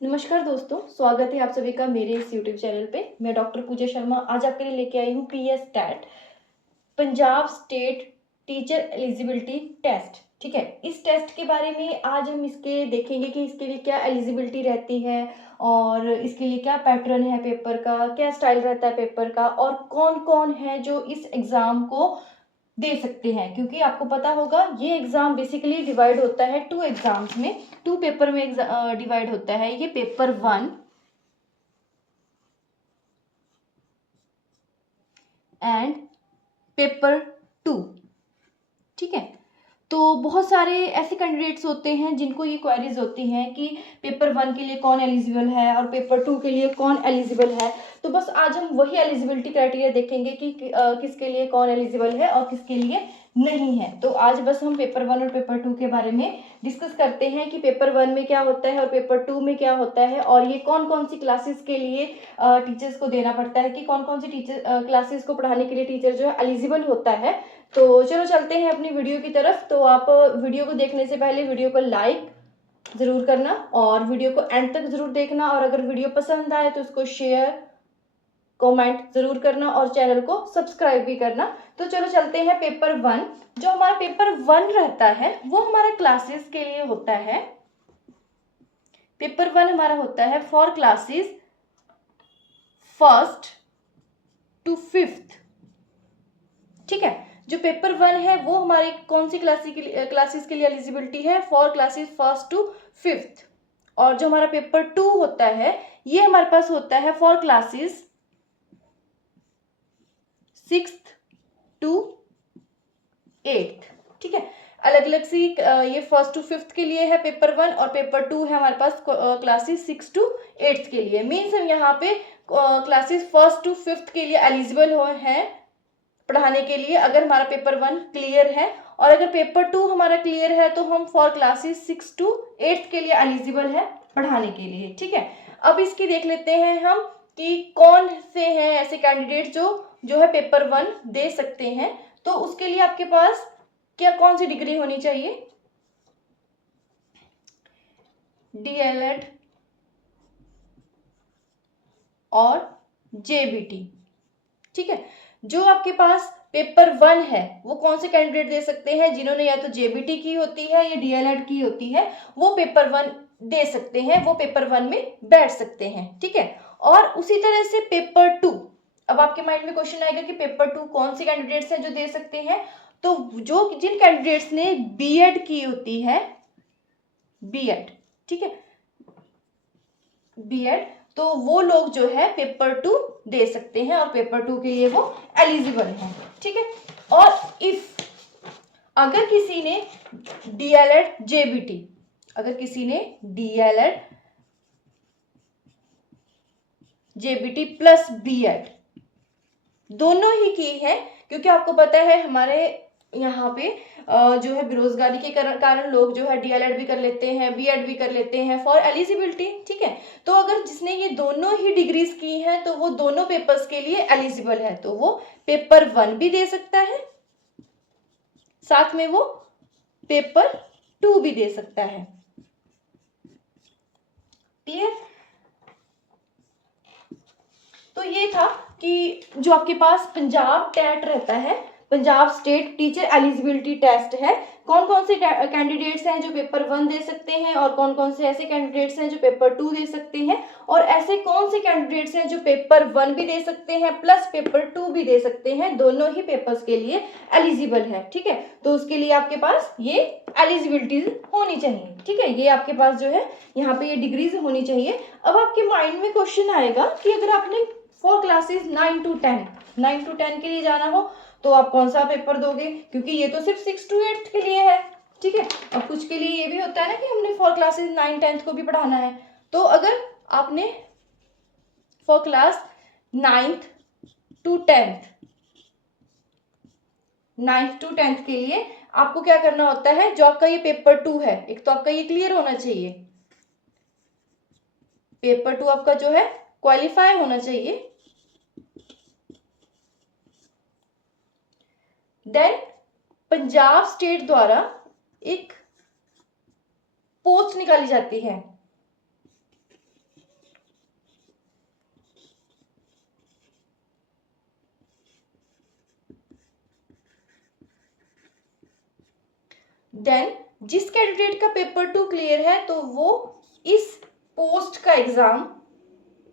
नमस्कार दोस्तों, स्वागत है आप सभी का मेरे इस यूट्यूब चैनल पे। मैं डॉक्टर पूजा शर्मा आज आपके लिए लेके आई हूँ PS TET, Punjab state teacher eligibility test. ठीक है, इस टेस्ट के बारे में आज हम इसके देखेंगे कि इसके लिए क्या एलिजिबिलिटी रहती है और इसके लिए क्या पैटर्न है पेपर का, क्या स्टाइल रहता है पेपर का और कौन कौन है जो इस एग्ज़ाम को दे सकते हैं। क्योंकि आपको पता होगा ये एग्जाम बेसिकली डिवाइड होता है टू एग्जाम्स में, टू पेपर में डिवाइड होता है। ये पेपर 1 एंड पेपर 2। ठीक है, तो बहुत सारे ऐसे कैंडिडेट्स होते हैं जिनको ये क्वेरीज होती हैं कि पेपर 1 के लिए कौन एलिजिबल है और पेपर 2 के लिए कौन एलिजिबल है। तो बस आज हम वही एलिजिबिलिटी क्राइटेरिया देखेंगे कि किसके लिए कौन एलिजिबल है और किसके लिए नहीं है। तो आज बस हम पेपर 1 और पेपर 2 के बारे में डिस्कस करते हैं कि पेपर 1 में क्या होता है और पेपर 2 में क्या होता है और ये कौन कौन सी क्लासेस के लिए टीचर्स को देना पड़ता है कि कौन कौन सी टीचर क्लासेस को पढ़ाने के लिए टीचर जो है एलिजिबल होता है। तो चलो चलते हैं अपनी वीडियो की तरफ। तो आप वीडियो को देखने से पहले वीडियो को लाइक ज़रूर करना और वीडियो को एंड तक ज़रूर देखना, और अगर वीडियो पसंद आए तो उसको शेयर कमेंट ज़रूर करना और चैनल को सब्सक्राइब भी करना। तो चलो चलते हैं पेपर 1। जो हमारा पेपर 1 रहता है वो हमारा क्लासेस के लिए होता है। पेपर 1 हमारा होता है for classes 1st to 5th। ठीक है, जो पेपर 1 है वो हमारी कौन सी क्लासेस के लिए एलिजिबिलिटी है, for classes 1st to 5th। और जो हमारा पेपर 2 होता है ये हमारे पास होता है for classes 6th to 8th। ठीक है, अलग अलग सी ये 1st to 5th के लिए है पेपर 1 और पेपर 2 है हमारे पास क्लासेस 6 to 8th के लिए। मीन्स हम यहाँ पे क्लासेस 1st to 5th के लिए एलिजिबल हैं पढ़ाने के लिए अगर हमारा पेपर 1 क्लियर है, और अगर पेपर 2 हमारा क्लियर है तो हम फॉर क्लासेस 6 to 8th के लिए एलिजिबल है पढ़ाने के लिए। ठीक है, अब इसकी देख लेते हैं हम कि कौन से हैं ऐसे कैंडिडेट जो है पेपर 1 दे सकते हैं। तो उसके लिए आपके पास क्या कौन सी डिग्री होनी चाहिए, डीएलएड और जेबीटी। ठीक है, जो आपके पास पेपर 1 है वो कौन से कैंडिडेट दे सकते हैं, जिन्होंने या तो जेबीटी की होती है या डीएलएड की होती है वो पेपर 1 दे सकते हैं, वो पेपर 1 में बैठ सकते हैं। ठीक है, और उसी तरह से पेपर 2। अब आपके माइंड में क्वेश्चन आएगा कि पेपर 2 कौन से कैंडिडेट्स हैं जो दे सकते हैं। तो जो जिन कैंडिडेट्स ने बीएड की होती है, बीएड, ठीक है, बीएड, तो वो लोग जो है पेपर 2 दे सकते हैं और पेपर 2 के लिए वो एलिजिबल हैं। ठीक है, और इफ अगर किसी ने डीएलएड जेबीटी, अगर किसी ने डीएलएड जेबीटी प्लस बीएड दोनों ही की है, क्योंकि आपको पता है हमारे यहाँ पे जो है बेरोजगारी के कारण लोग जो है डीएलएड भी कर लेते हैं, बीएड भी कर लेते हैं फॉर एलिजिबिलिटी। ठीक है, तो अगर जिसने ये दोनों ही डिग्रीज की हैं तो वो दोनों पेपर्स के लिए एलिजिबल है, तो वो पेपर 1 भी दे सकता है, साथ में वो पेपर 2 भी दे सकता है। क्लियर? तो ये था कि जो आपके पास पंजाब टेट रहता है, Punjab state teacher eligibility test है, कौन कौन से कैंडिडेट्स हैं जो पेपर 1 दे सकते हैं और कौन कौन से ऐसे कैंडिडेट्स हैं जो पेपर 2 दे सकते हैं, और ऐसे कौन से कैंडिडेट्स हैं जो पेपर 1 भी दे सकते हैं प्लस पेपर 2 भी दे सकते हैं, दोनों ही पेपर्स के लिए एलिजिबल है। ठीक है, तो उसके लिए आपके पास ये एलिजिबिलिटीज होनी चाहिए। ठीक है, ये आपके पास जो है यहाँ पे ये डिग्रीज होनी चाहिए। अब आपके माइंड में क्वेश्चन आएगा कि अगर आपने फॉर क्लासेस 9 to 10 के लिए जाना हो तो आप कौन सा पेपर दोगे, क्योंकि ये तो सिर्फ 6 to 8 के लिए है। ठीक है, अब कुछ के लिए ये भी होता है ना कि हमने फॉर क्लासेस 9 10th को भी पढ़ाना है। तो अगर आपने for class 9th to 10th के लिए आपको क्या करना होता है, जो आपका ये पेपर 2 है, एक तो आपका ये क्लियर होना चाहिए, पेपर 2 आपका जो है क्वालिफाई होना चाहिए। देन पंजाब स्टेट द्वारा एक पोस्ट निकाली जाती है, देन जिस कैंडिडेट का पेपर 2 क्लियर है तो वो इस पोस्ट का एग्जाम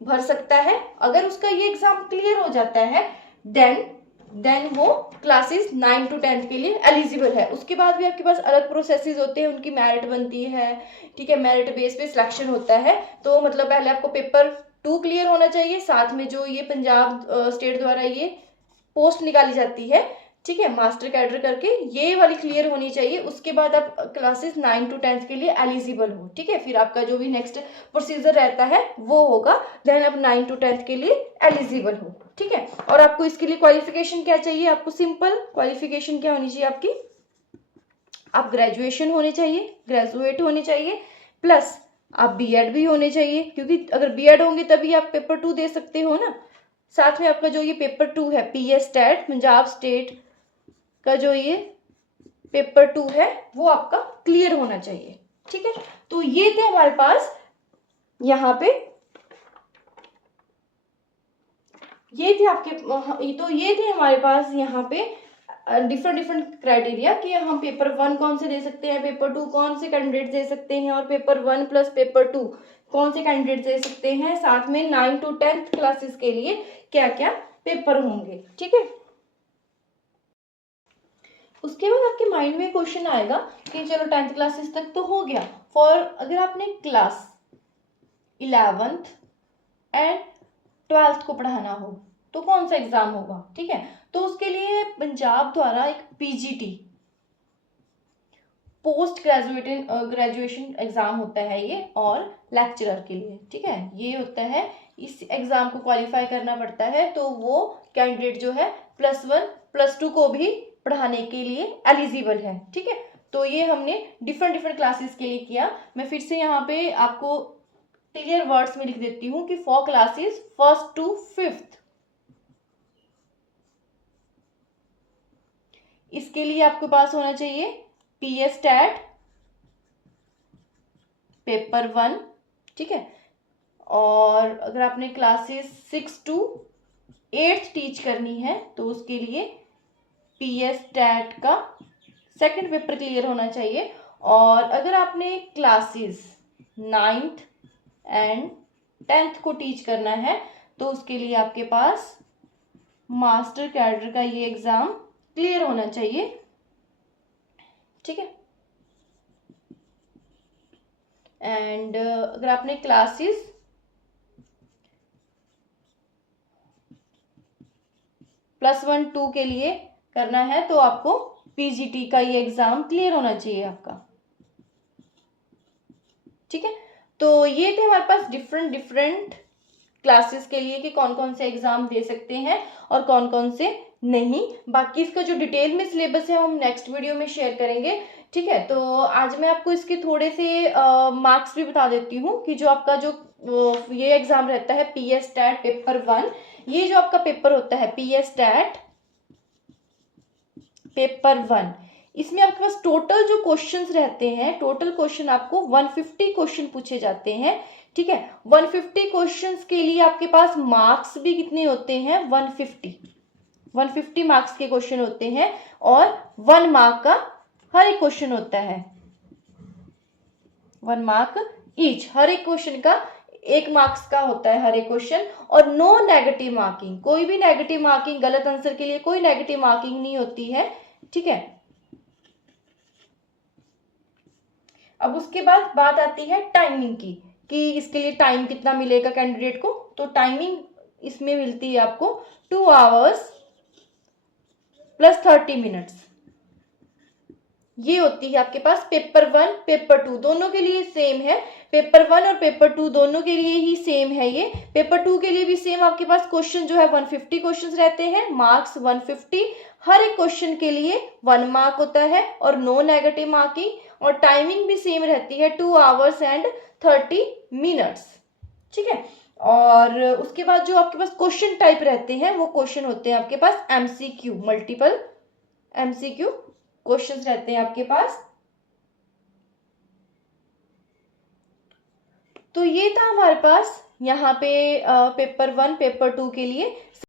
भर सकता है। अगर उसका ये एग्जाम क्लियर हो जाता है देन वो क्लासेस 9 to 10 के लिए एलिजिबल है। उसके बाद भी आपके पास अलग प्रोसेसेस होते हैं, उनकी मेरिट बनती है, ठीक है, मेरिट बेस पे सिलेक्शन होता है। तो मतलब पहले आपको पेपर 2 क्लियर होना चाहिए, साथ में जो ये पंजाब स्टेट द्वारा ये पोस्ट निकाली जाती है, ठीक है, मास्टर कैडर करके, ये वाली क्लियर होनी चाहिए। उसके बाद आप क्लासेस 9 to 10 के लिए एलिजिबल हो, ठीक है। फिर आपका जो भी नेक्स्ट प्रोसीजर रहता है वो होगा, देन आप 9 to 10 के लिए एलिजिबल हो, ठीक है। और आपको इसके लिए क्वालिफिकेशन क्या चाहिए, आपको सिंपल क्वालिफिकेशन क्या होनी चाहिए आपकी, आप ग्रेजुएशन होने चाहिए, ग्रेजुएट होने चाहिए, प्लस आप बीएड भी होने चाहिए, क्योंकि अगर बीएड होंगे तभी आप पेपर 2 दे सकते हो ना। साथ में आपका जो ये पेपर 2 है पीएस स्टैट पंजाब स्टेट का जो ये पेपर 2 है वो आपका क्लियर होना चाहिए, ठीक है। तो ये थे हमारे पास यहाँ पे, ये थे आपके, तो ये थे हमारे पास यहाँ पे डिफरेंट क्राइटेरिया कि हम पेपर 1 कौन से दे सकते हैं, पेपर 2 कौन से कैंडिडेट दे सकते हैं, और पेपर 1 प्लस पेपर 2 कौन से कैंडिडेट दे सकते हैं, साथ में 9 to 10 क्लासेस के लिए क्या क्या पेपर होंगे, ठीक है। उसके बाद आपके माइंड में क्वेश्चन आएगा कि चलो 10th क्लासेस तक तो हो गया, फॉर अगर आपने क्लास 11th एंड 12th को पढ़ाना हो तो कौन सा एग्जाम होगा, ठीक है। तो उसके लिए पंजाब द्वारा एक पीजीटी पोस्ट ग्रेजुएशन एग्जाम होता है ये, और लेक्चरर के लिए, ठीक है, ये होता है। इस एग्जाम को क्वालिफाई करना पड़ता है, तो वो कैंडिडेट जो है +1 +2 को भी पढ़ाने के लिए एलिजिबल है, ठीक है। तो ये हमने डिफरेंट क्लासेस के लिए किया। मैं फिर से यहाँ पे आपको क्लियर वर्ड्स में लिख देती हूँ कि for classes 1st to 5th, इसके लिए आपके पास होना चाहिए पीएस स्टैट पेपर 1, ठीक है। और अगर आपने क्लासेस 6 to 8th टीच करनी है तो उसके लिए पीएस स्टैट का सेकंड पेपर क्लियर होना चाहिए। और अगर आपने क्लासेस 9th एंड 10th को टीच करना है तो उसके लिए आपके पास मास्टर कैडर का ये एग्जाम क्लियर होना चाहिए, ठीक है। एंड अगर आपने क्लासेस +1 2 के लिए करना है तो आपको पीजीटी का ये एग्जाम क्लियर होना चाहिए आपका, ठीक है। तो ये थे हमारे पास डिफरेंट क्लासेस के लिए कि कौन कौन से एग्जाम दे सकते हैं और कौन कौन से नहीं। बाकी इसका जो डिटेल में सिलेबस है हम नेक्स्ट वीडियो में शेयर करेंगे, ठीक है। तो आज मैं आपको इसके थोड़े से मार्क्स भी बता देती हूँ कि जो आपका जो ये एग्जाम रहता है पीएस स्टैट पेपर 1, ये जो आपका पेपर होता है पीएस स्टैट पेपर 1, इसमें आपके पास टोटल जो क्वेश्चंस रहते हैं, टोटल क्वेश्चन आपको 150 क्वेश्चन पूछे जाते हैं, ठीक है। 150 क्वेश्चंस के लिए आपके पास मार्क्स भी कितने होते हैं, 150 मार्क्स के क्वेश्चन होते हैं, और 1 मार्क का हर एक क्वेश्चन होता है, 1 मार्क ईच, हर एक क्वेश्चन का 1 मार्क्स का होता है हर एक क्वेश्चन। और नो नेगेटिव मार्किंग, कोई भी नेगेटिव मार्किंग, गलत आंसर के लिए कोई नेगेटिव मार्किंग नहीं होती है, ठीक है। अब उसके बाद बात आती है टाइमिंग की कि इसके लिए टाइम कितना मिलेगा कैंडिडेट को। तो टाइमिंग इसमें मिलती है आपको 2 hours + 30 minutes, ये होती है आपके पास पेपर 1 पेपर 2 दोनों के लिए सेम है। पेपर 1 और पेपर 2 दोनों के लिए ही सेम है। ये पेपर 2 के लिए भी सेम आपके पास क्वेश्चन जो है 150 क्वेश्चंस रहते हैं, मार्क्स 150, हर एक क्वेश्चन के लिए 1 मार्क होता है और नो नेगेटिव मार्किंग, और टाइमिंग भी सेम रहती है 2 hours and 30 minutes, ठीक है। और उसके बाद जो आपके पास क्वेश्चन टाइप रहते हैं वो क्वेश्चन होते हैं आपके पास एमसीक्यू, मल्टीपल एमसीक्यू क्वेश्चंस रहते हैं आपके पास। तो ये था हमारे पास यहाँ पे पेपर 1 पेपर 2 के लिए।